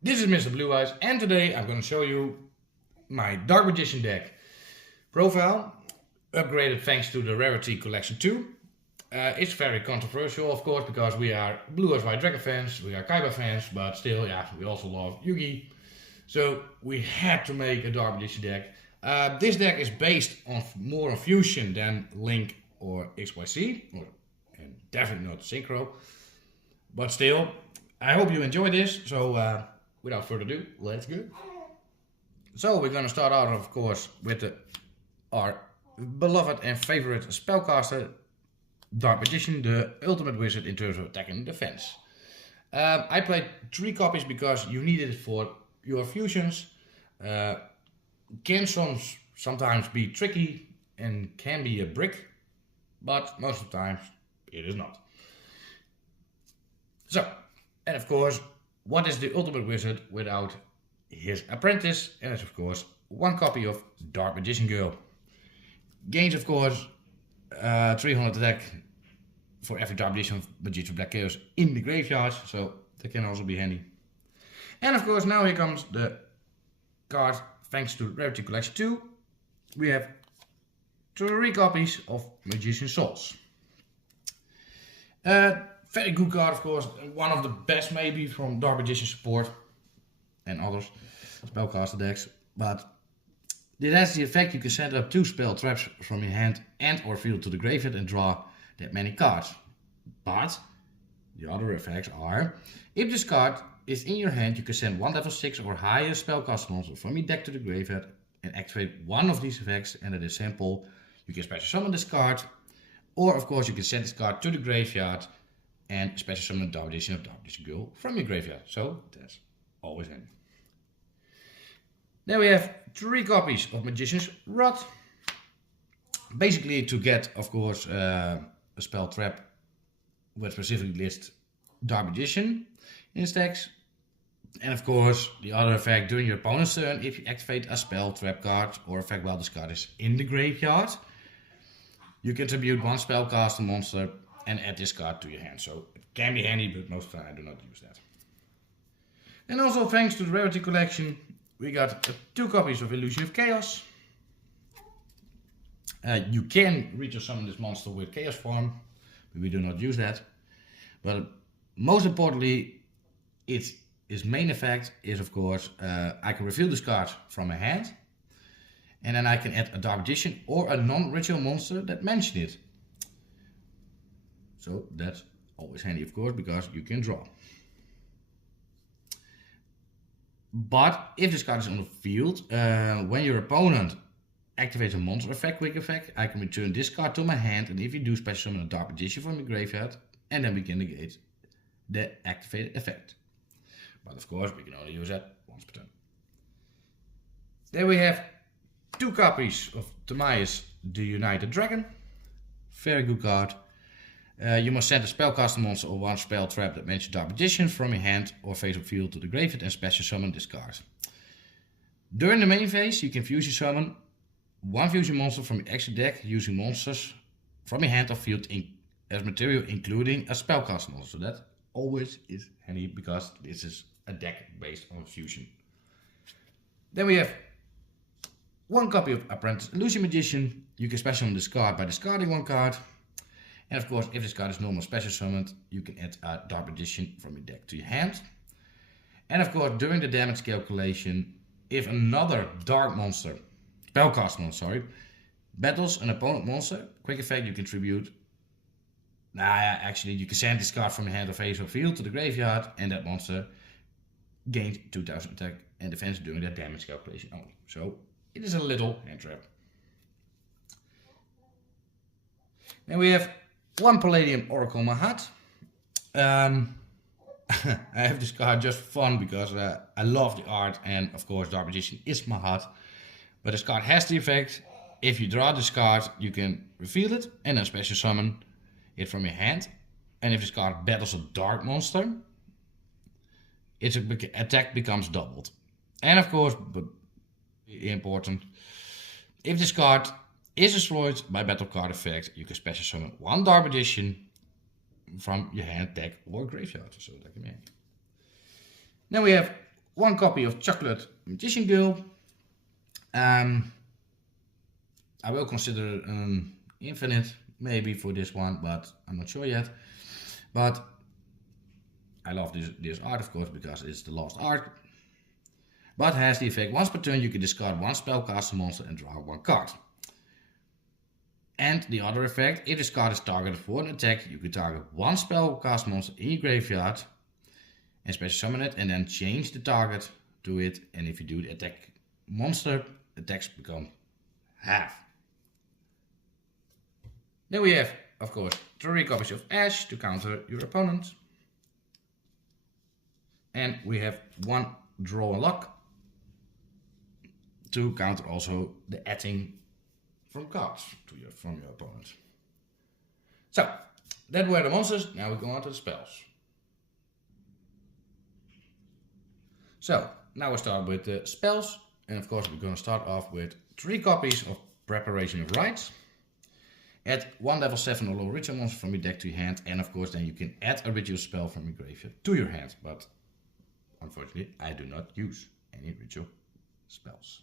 This is Mr. Blue Eyes, and today I'm going to show you my Dark Magician deck profile, upgraded thanks to the Rarity Collection 2. It's very controversial, of course, because we are Blue Eyes White Dragon fans, we are Kaiba fans, but still, yeah, we also love Yugi. So we had to make a Dark Magician deck. This deck is based on more on Fusion than Link or XYZ, and definitely not Synchro. But still, I hope you enjoy this. So without further ado, let's go. So we're gonna start out, of course, with our beloved and favorite spellcaster, Dark Magician, the ultimate wizard in terms of attack and defense. I played 3 copies because you need it for your fusions. Can sometimes be tricky and can be a brick, but most of the time it is not. So, and of course, what is the ultimate wizard without his apprentice? And it's of course 1 copy of Dark Magician Girl. Gains of course 300 attack for every Dark Magician Black Chaos in the graveyard, so that can also be handy. And of course now here comes the card, thanks to Rarity Collection 2, we have 3 copies of Magician Souls. Very good card, of course, one of the best maybe from Dark Magician support and others, spellcaster decks. But it has the effect you can set up 2 spell traps from your hand and or field to the graveyard and draw that many cards. But the other effects are, if this card is in your hand, you can send 1 level 6 or higher spellcaster monster from your deck to the graveyard and activate one of these effects, and it is simple. You can special summon this card, or of course you can send this card to the graveyard and special summon a Dark Magician of Dark Magician Girl from your graveyard. So that's always handy. Then we have 3 copies of Magician's Rod. Basically to get, of course, a spell trap with specifically list Dark Magician in stacks. And of course, the other effect during your opponent's turn, if you activate a spell trap card or effect while this card is in the graveyard, you can tribute 1 spellcaster monster and add this card to your hand. So it can be handy, but most of the time I do not use that. And also thanks to the Rarity Collection, we got 2 copies of Illusion of Chaos. You can reach summon this monster with Chaos form, but we do not use that. But most importantly, its main effect is, of course, I can reveal this card from my hand, and then I can add a Dark Magician or a non-ritual monster that mention it. So that's always handy, of course, because you can draw. But if this card is on the field, when your opponent activates a monster effect, quick effect, I can return this card to my hand, and if you do, special summon a Dark Magician from the graveyard, and then we can negate the activated effect. But of course, we can only use that once per turn. Then we have 2 copies of Timaeus the United Dragon. Very good card. You must send a spellcaster monster or 1 spell trap that mentions Dark Magician from your hand or face of field to the graveyard and special summon this card. During the main phase, you can fusion summon 1 fusion monster from your extra deck using monsters from your hand or field as material, including a spellcaster monster. So that always is handy because this is a deck based on fusion. Then we have 1 copy of Apprentice Illusion Magician. You can special summon this card by discarding 1 card. And of course, if this card is normal special summoned, you can add a Dark Magician from your deck to your hand. And of course, during the damage calculation, if another dark monster, spellcaster monster, sorry, battles an opponent monster, quick effect, you can tribute. Actually, you can send this card from your hand or face or field to the graveyard, and that monster gains 2000 attack and defense during that damage calculation only. So it is a little hand trap. Then we have 1 Palladium Oracle Mahat. I have this card just for fun because I love the art, and of course Dark Magician is Mahat. But this card has the effect, if you draw this card, you can reveal it and then special summon it from your hand. And if this card battles a dark monster, its attack becomes doubled. And of course, but important, if this card is destroyed by battle card effect, you can special summon 1 Dark Magician from your hand, deck, or graveyard. So that can be handy. Then we have one copy of Chocolate Magician Girl. I will consider infinite maybe for this one, but I'm not sure yet. But I love this art, of course, because it's the last art. But has the effect, once per turn you can discard one spellcaster monster and draw one card. And the other effect, if this card is targeted for an attack, you can target one spellcast monster in your graveyard and special summon it and then change the target to it. And if you do the attack monster, attacks become half. Then we have, of course, 3 copies of Ash to counter your opponent. And we have 1 Draw and Lock to counter also the adding from cards from your opponent. So, that were the monsters. Now we go on to the spells. So, now we start with the spells. And of course we're going to start off with 3 copies of Preparation of Rites. Add 1 level 7 or lower ritual monster from your deck to your hand. And of course then you can add a ritual spell from your graveyard to your hand. But unfortunately I do not use any ritual spells.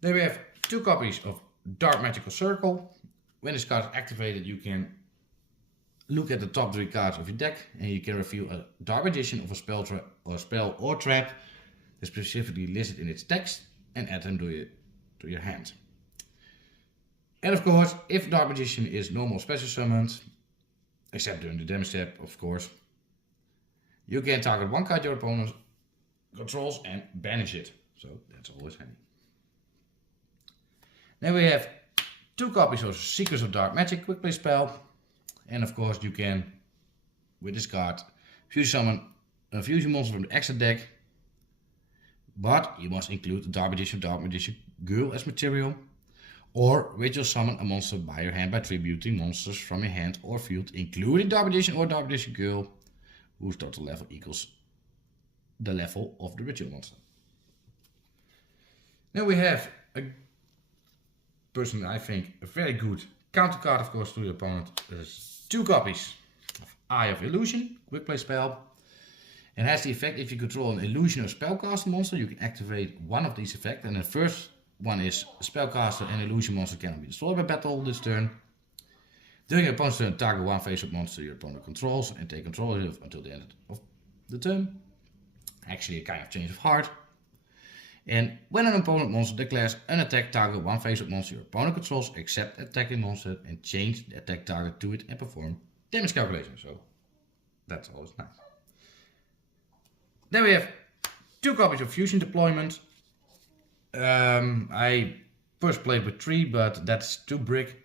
Then we have 2 copies of Dark Magical Circle. When this card is activated, you can look at the top 3 cards of your deck and you can reveal a Dark Magician of a spell or trap that's specifically listed in its text and add them to your hand. And of course, if Dark Magician is normal special summoned, except during the damage step, of course, you can target 1 card your opponent controls and banish it. So that's always handy. Then we have 2 copies of Secrets of Dark Magic quick play spell. And of course you can, with this card, fusion summon a fusion monster from the extra deck. But you must include the Dark Magician Girl as material. Or ritual summon a monster by your hand by tributing monsters from your hand or field, including Dark Magician or Dark Magician Girl, whose total level equals the level of the ritual monster. Then we have a personally I think a very good counter card, of course, to your opponent. There's 2 copies of Eye of Illusion, quick play spell. It has the effect, if you control an illusion or spellcaster monster, you can activate one of these effects. And the first one is spellcaster and illusion monster cannot be destroyed by battle this turn. During your opponent's turn, target 1 face-up monster your opponent controls and take control of it until the end of the turn. Actually a kind of change of heart. And when an opponent monster declares an attack, target 1 face-up monster your opponent controls except attacking monster and change the attack target to it and perform damage calculation. So that's always nice. Then we have 2 copies of Fusion Deployment. I first played with 3, but that's too brick.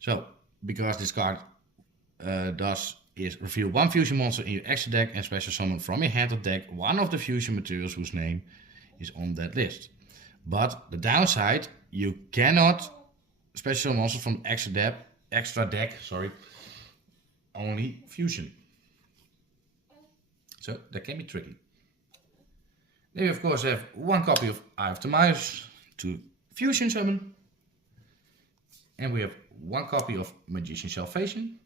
So because this card does is reveal 1 fusion monster in your extra deck and special summon from your hand or deck 1 of the fusion materials whose name is on that list. But the downside, you cannot special summon monsters from extra deck, only fusion. So that can be tricky. Then we of course have 1 copy of Eye of Timaeus to fusion summon. And we have 1 copy of Magician Salvation.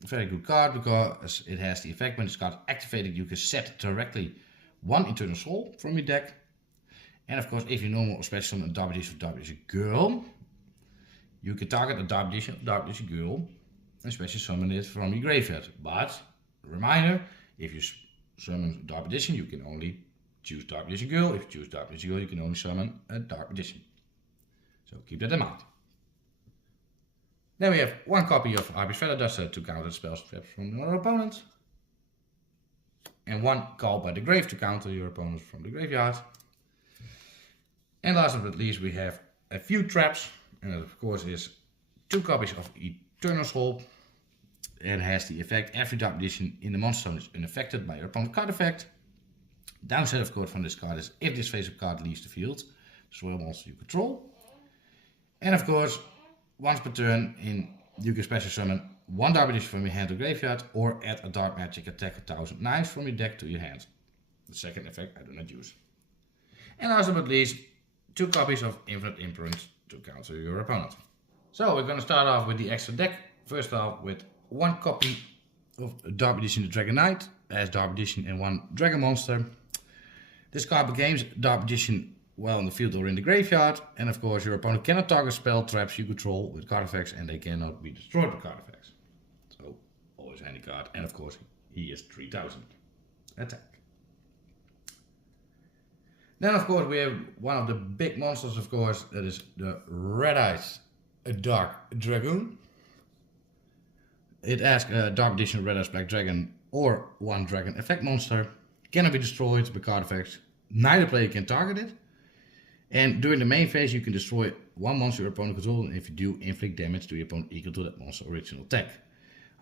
Very good card because it has the effect when this card activated, you can set directly 1 Eternal Soul from your deck. And of course, if you normal or special summon a Dark Magician or Dark Magician Girl, you can target a Dark Magician Girl and special summon it from your graveyard. But, reminder, if you summon Dark Magician, you can only choose Dark Magician Girl. If you choose Dark Magician Girl, you can only summon a Dark Magician. So keep that in mind. Then we have 1 copy of Harpy's Feather Duster to counter spells traps from your opponent. And 1 Call by the Grave to counter your opponent from the graveyard. And last but not least, we have a few traps. And that of course is 2 copies of Eternal Soul. It has the effect, every Dark Magician in the monster zone is unaffected by your opponent's card effect. Downside of course from this card is if this face-up card leaves the field, destroy a monster you control. And of course, once per turn, you can special summon 1 Dark Magician from your hand to graveyard or add a Dark Magic attack 1000 knives from your deck to your hand. The second effect I do not use. And last but not least, 2 copies of Infinite Imprint to counter your opponent. So we're going to start off with the extra deck. First off with 1 copy of Dark Magician the Dragon Knight. as Dark Magician and 1 Dragon Monster. Discard becomes Dark Magician while in the field or in the graveyard, and of course your opponent cannot target spell traps you control with card effects, and they cannot be destroyed with card effects. So always handy card, and of course he is 3000 attack. Then of course we have one of the big monsters, of course, that is the Red-Eyed Dark Dragoon. It asks Dark Magician, Red-Eyed Black Dragon, or 1 Dragon effect monster. Cannot be destroyed by card effects. Neither player can target it. And during the main phase you can destroy 1 monster your opponent controls, and if you do, inflict damage to your opponent equal to that monster's original attack.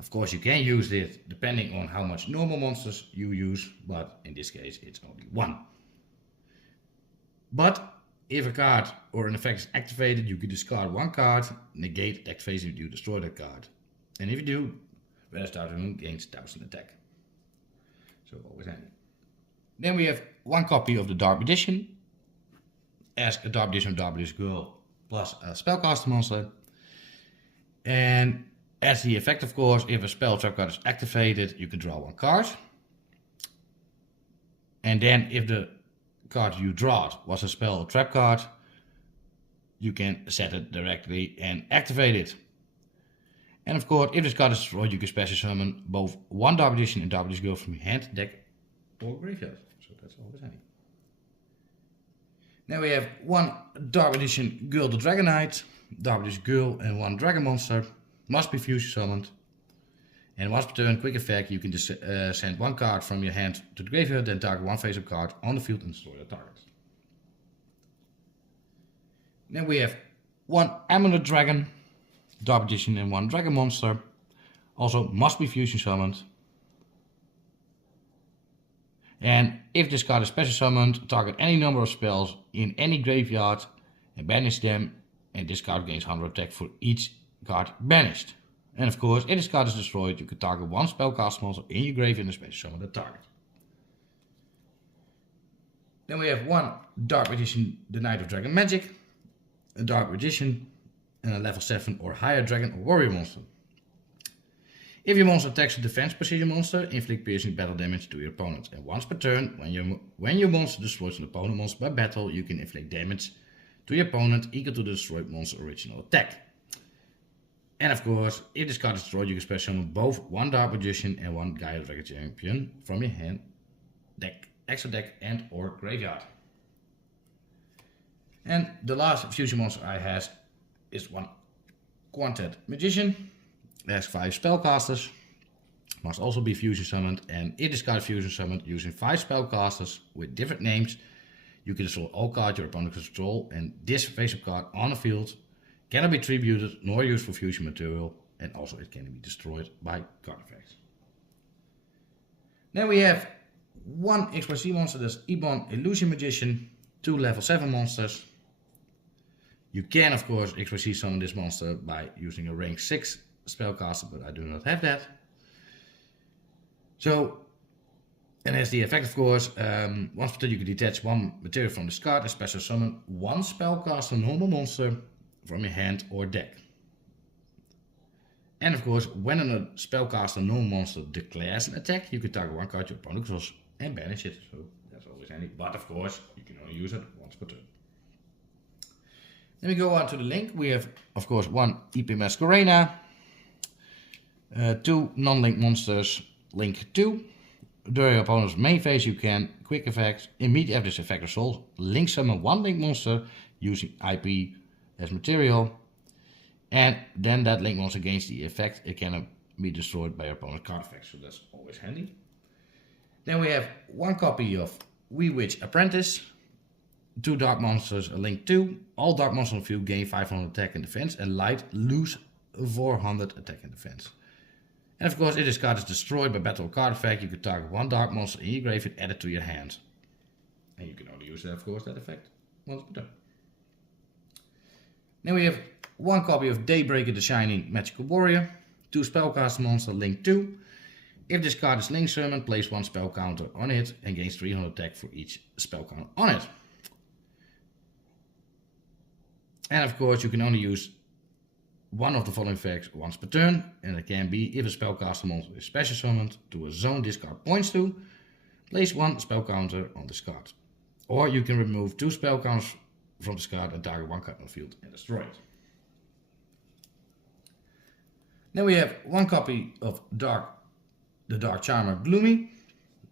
Of course you can use this depending on how much normal monsters you use, but in this case it's only 1. But if a card or an effect is activated, you can discard 1 card, negate activation if you destroy that card. And if you do, Red-Eyed Dark Dragoon gains 1000 attack. So always handy. Then we have 1 copy of the Dark Magician. Ask a Dark Magician or Dark Magician Girl plus a Spellcaster monster. And as the effect, of course, if a spell trap card is activated, you can draw 1 card. And then if the card you draw was a spell or trap card, you can set it directly and activate it. And of course, if this card is destroyed, you can special summon both 1 Dark Magician and Dark Magician Girl from your hand, deck, or graveyard. So that's always handy. Then we have 1 Dark Magician Girl the Dragon Knight, Dark Magician Girl and 1 Dragon Monster. Must be fusion summoned. And once per turn, quick effect, you can just send 1 card from your hand to the graveyard, then target 1 face-up card on the field and destroy the target. Then we have 1 Amulet Dragon, Dark Magician and 1 Dragon Monster. Also must be fusion summoned. And if this card is special summoned, target any number of spells in any graveyard and banish them, and this card gains 100 attack for each card banished. And of course, if this card is destroyed, you can target 1 spellcast monster in your graveyard and special summon the target. Then we have 1 Dark Magician, the Knight of Dragon Magic, a Dark Magician, and a level 7 or higher Dragon or Warrior monster. If your monster attacks a defense position monster, inflict piercing battle damage to your opponent. And once per turn, when your monster destroys an opponent monster by battle, you can inflict damage to your opponent equal to the destroyed monster's original attack. And of course, if this card is destroyed, you can special summon both 1 Dark Magician and 1 Gaia Dragon Champion from your hand, deck, extra deck, and or graveyard. And the last fusion monster I have is 1 Quartet Magician. It has 5 spellcasters, must also be fusion summoned, and if this card is fusion summoned using 5 spellcasters with different names, you can destroy all cards your opponent can control, and this face-up card on the field cannot be tributed nor used for fusion material, and also it can be destroyed by card effects. Then we have 1 XYZ monster, that's Ebon Illusion Magician, 2 level 7 monsters. You can of course XYZ summon this monster by using a rank 6 spellcaster, but I do not have that. So, and as the effect of course, once per turn you can detach 1 material from this card and special summon 1 spellcaster normal monster from your hand or deck. And of course, when a spellcaster normal monster declares an attack, you can target 1 card your opponent controls and banish it. So that's always handy, but of course you can only use it once per turn. Then we go on to the link. We have of course 1 EP Masquerena, 2 non-link monsters, link 2. During your opponent's main phase you can, quick effect, immediately after this effect resolves, link summon 1 link monster using IP as material, and then that link monster gains the effect, it cannot be destroyed by your opponent's card effect, so that's always handy. Then we have 1 copy of Wee Witch Apprentice, 2 dark monsters, a link 2. All dark monsters on the field gain 500 attack and defense, and light lose 400 attack and defense. And of course, if this card is destroyed by battle or card effect, you can target 1 dark monster in your graveyard, add it to your hand. And you can only use that, of course, that effect once per turn. Then we have 1 copy of Daybreaker the Shining Magical Warrior, 2 spellcaster monster, link 2. If this card is link summoned, place 1 spell counter on it and gains 300 attack for each spell counter on it. And of course, you can only use one of the following effects once per turn, and it can be if a spellcaster monster is special summoned to a zone this card points to, place one spell counter on this card. Or you can remove 2 spell counters from this card and target one card on the field and destroy it. Then we have 1 copy of the Dark Charmer Gloomy,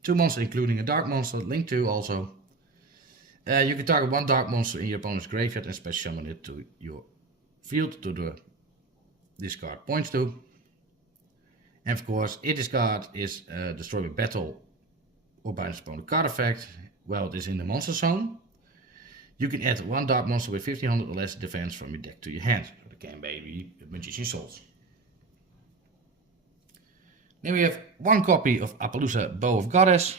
2 monsters including a dark monster, linked to also. You can target 1 dark monster in your opponent's graveyard and special summon it to your field to this card points to. And of course, if this card is destroyed with battle or by an opponent card effect, well, it is in the monster zone, you can add 1 dark monster with 1500 or less defense from your deck to your hand. So that can be Magician's Souls. Then we have 1 copy of Appaloosa Bow of Goddess.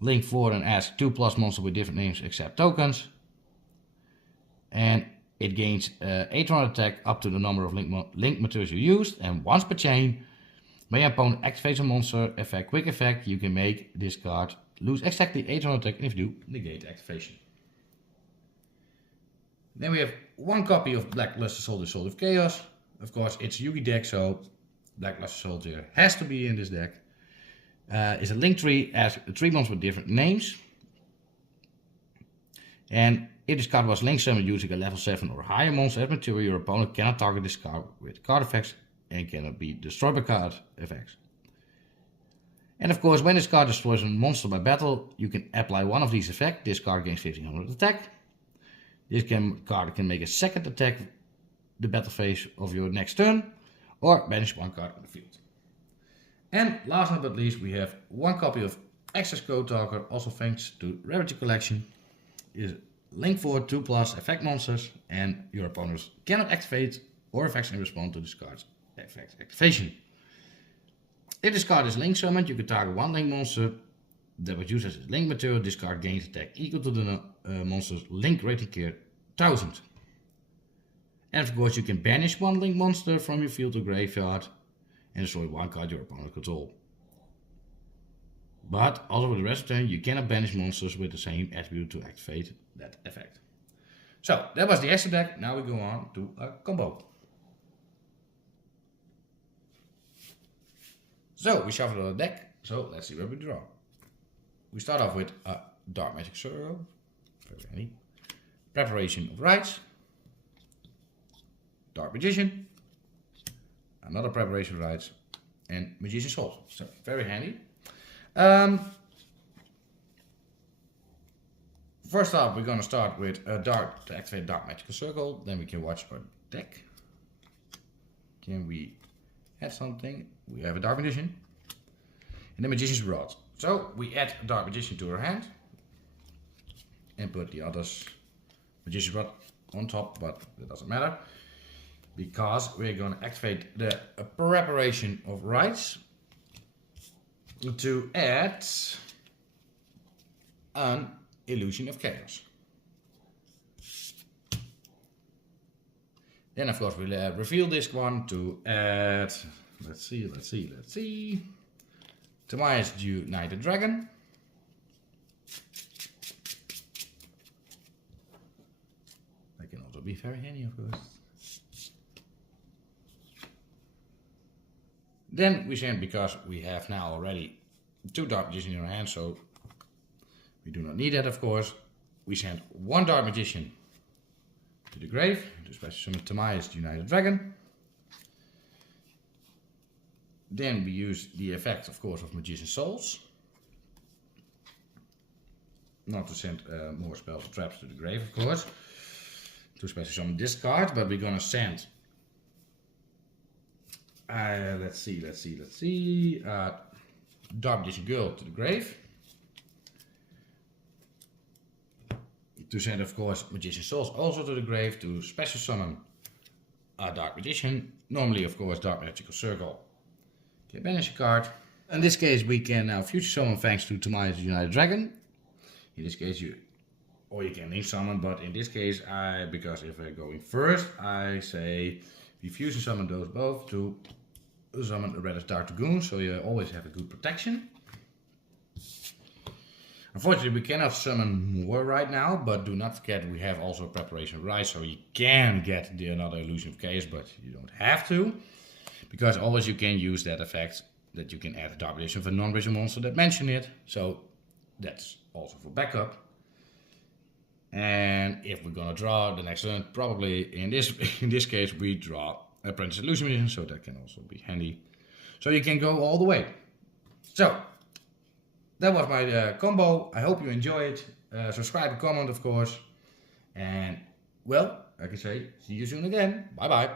Link forward and ask 2+ monster with different names except tokens. And it gains 800 attack up to the number of link materials you used. And once per chain, when your opponent activates a monster effect, quick effect, you can make this card lose exactly 800 attack, and if you do, negate the activation. Then we have 1 copy of Black Luster Soldier, Sword of Chaos. Of course, it's a Yugi deck, so Black Luster Soldier has to be in this deck. It's a link tree, as 3 monsters with different names. And if this card was link summoned using a level 7 or higher monster as material, your opponent cannot target this card with card effects and cannot be destroyed by card effects. And of course, when this card destroys a monster by battle, you can apply one of these effects. This card gains 1500 attack. This card can make a second attack the battle phase of your next turn, or banish 1 card on the field. And last but not least, we have 1 copy of Access Code Talker, also thanks to Rarity Collection. It is link for 2+ effect monsters, and your opponents cannot activate or effects and respond to this card's effect activation. If this card is link summoned, you can target 1 link monster that was used as a link material. This card gains attack equal to the monster's link rating tier 1000. And of course, you can banish 1 link monster from your field or graveyard and destroy 1 card your opponent control. But also with the rest of the turn, you cannot banish monsters with the same attribute to activate that effect. So that was the extra deck. Now we go on to a combo. So we shuffle the deck. So let's see what we draw. We start off with a Dark Magic Circle. Very handy. Preparation of Rites. Dark Magician. Another Preparation of Rites. And Magician's Souls. So very handy. First off, we're going to start with a Dark to activate Dark Magical Circle. Then we can watch our deck. Can we add something? We have a Dark Magician and the Magician's Rod. So we add a Dark Magician to our hand and put the others Magician's Rod on top, but it doesn't matter because we're going to activate the Preparation of Rites to add an Illusion of Chaos. Then of course we'll reveal this one to add, let's see, Tamiya's United Dragon. That can also be very handy, of course. Then we send, because we have now already 2 Dark Magicians in our hand, so we do not need that, of course. We send 1 Dark Magician to the grave to special summon Tamiya's United Dragon. Then we use the effect, of course, of Magician's Souls. Not to send more spells or traps to the grave, of course. To special summon this card, but we're gonna send. Let's see. Dark Magician Girl to the grave. To send, of course, Magician's Souls also to the grave to special summon a Dark Magician. Normally, of course, Dark Magical Circle. Okay, banish a card. In this case, we can now future summon thanks to Tamiya's United Dragon. In this case, you can link summon, but in this case, because if we're going first, I say we fusion summon those both to summon a Reddish Dark Dragoon, so you always have a good protection. Unfortunately, we cannot summon more right now, but do not forget we have also preparation right, so you can get another illusion of chaos, but you don't have to, because always you can use that effect that you can add a dark edition of a non-visual monster that mention it, so that's also for backup. And if we're gonna draw the next turn, probably in this case we draw Apprentice Illusion Mission, so that can also be handy. So you can go all the way. So that was my combo. I hope you enjoy it. Subscribe and comment, of course. And well, like I say, see you soon again. Bye bye.